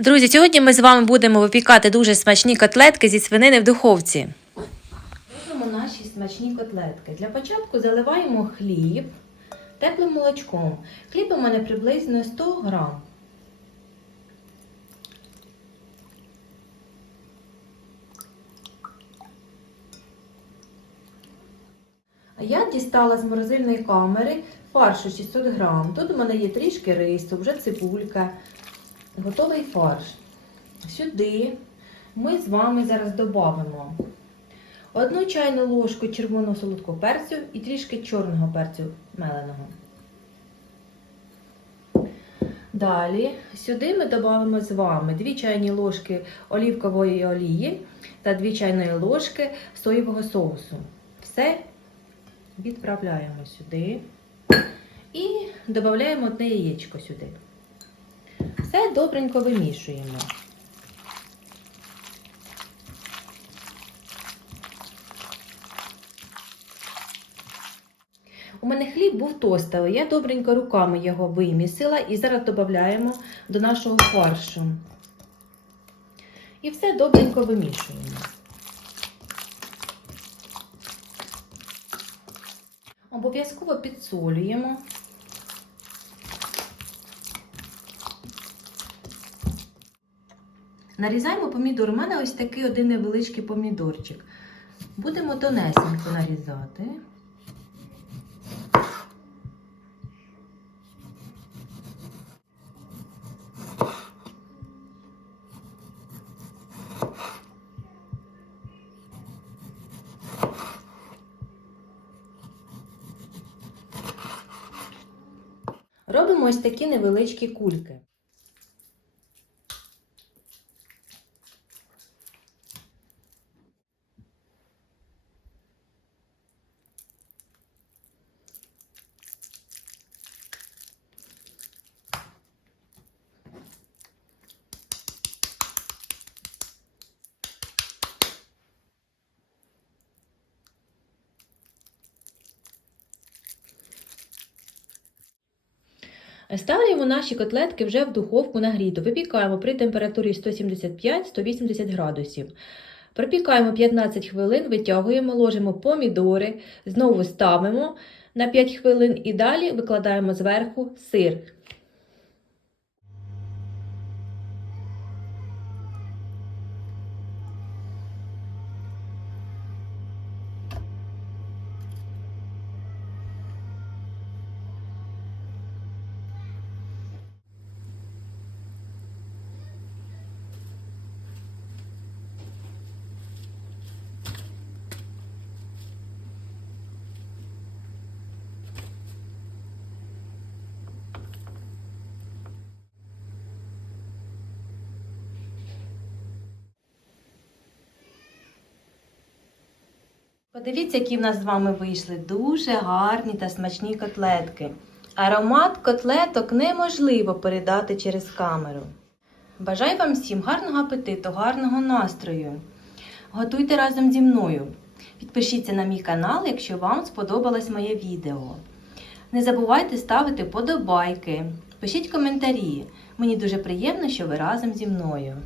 Друзі, сьогодні ми з вами будемо випікати дуже смачні котлетки зі свинини в духовці. Робимо наші смачні котлетки. Для початку заливаємо хліб теплим молочком. Хліб у мене приблизно 100 грам. Я дістала з морозильної камери фаршу 600 грам. Тут у мене є трішки рису, вже цибулька, готовий фарш. Сюди ми з вами зараз додамо одну чайну ложку червоного солодкого перцю і трішки чорного перцю меленого. Далі сюди ми додамо з вами 2 чайні ложки олівкової олії та 2 чайної ложки соєвого соусу. Все відправляємо сюди і додаємо одне яєчко сюди. Все добренько вимішуємо. У мене хліб був тостовий, я добренько руками його вимісила і зараз додаємо до нашого фаршу. І все добренько вимішуємо. Обов'язково підсолюємо. Нарізаємо помідор. У мене ось такий один невеличкий помідорчик. Будемо тонесенько нарізати. Робимо ось такі невеличкі кульки. Ставимо наші котлетки вже в духовку нагріту. Випікаємо при температурі 175-180 градусів. Пропікаємо 15 хвилин, витягуємо, ложимо помідори, знову ставимо на 5 хвилин і далі викладаємо зверху сир. Подивіться, які в нас з вами вийшли дуже гарні та смачні котлетки. Аромат котлеток неможливо передати через камеру. Бажаю вам всім гарного апетиту, гарного настрою. Готуйте разом зі мною. Підпишіться на мій канал, якщо вам сподобалось моє відео. Не забувайте ставити подобайки, пишіть коментарі. Мені дуже приємно, що ви разом зі мною.